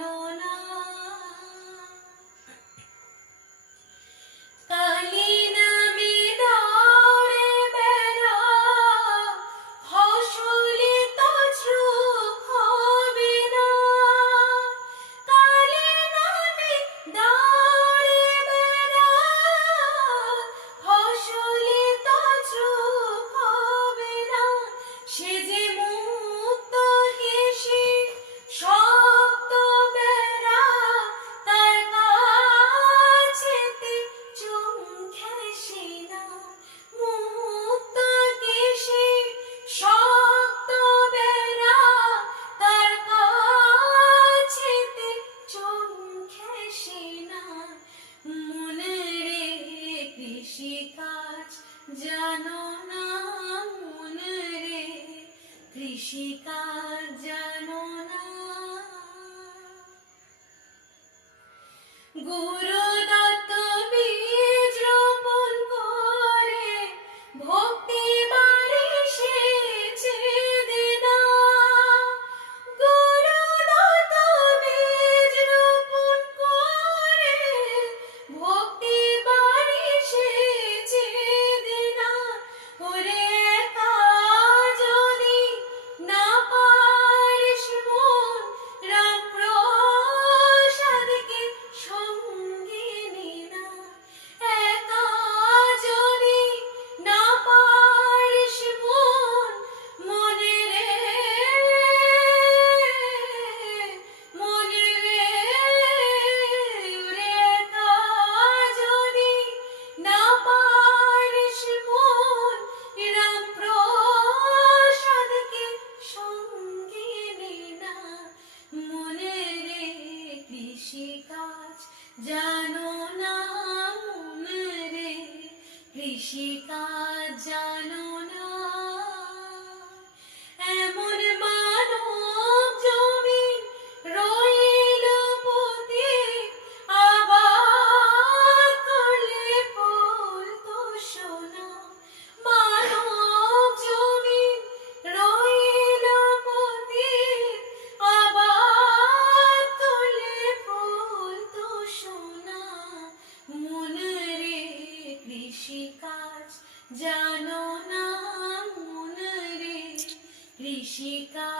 জানো না কালি নামে দৌড়ে বেড়া ফসলে তো সুখ হবে না কালি নামে দৌড়ে বেড়া ফসলে তো সুখ হবে না সে যে মুক্ত হেসে শক্ত বেড়া তার কাছেতে চমকেছে না মুক্ত হেসে শক্ত বেড়া তার কাছেতে চমকেছে না মনে রে কৃষিকাজ জানো না মনে রে কৃষিকাজ জানো না গুরুদত্ত বীজ রোপণ করে ভক্তি বাড়ি সেচে দেনা গুরুদত্ত বীজ রোপণ করে ভক্তি বাড়ি সেচে দেনা ওরে একা যদি না পারিস মন রাম প্রসাদকে সঙ্গে নিনা একা যদি না পারিস মন মনে রে ওরে একা যদি না পারিস মন রাম প্রসাদকে সঙ্গে নিনা মনে রে কৃষিকাজ জানো না মনে রে কৃষিকাজ জানো না এমন মানব জমিন রইল পথে আবাদ করলে ফল তো সোনা মানব জমিন রইল পথে আবাদ করলে ফল তো সোনা মনে রে কৃষিকাজ জানো না মনে রে কৃষিকাজ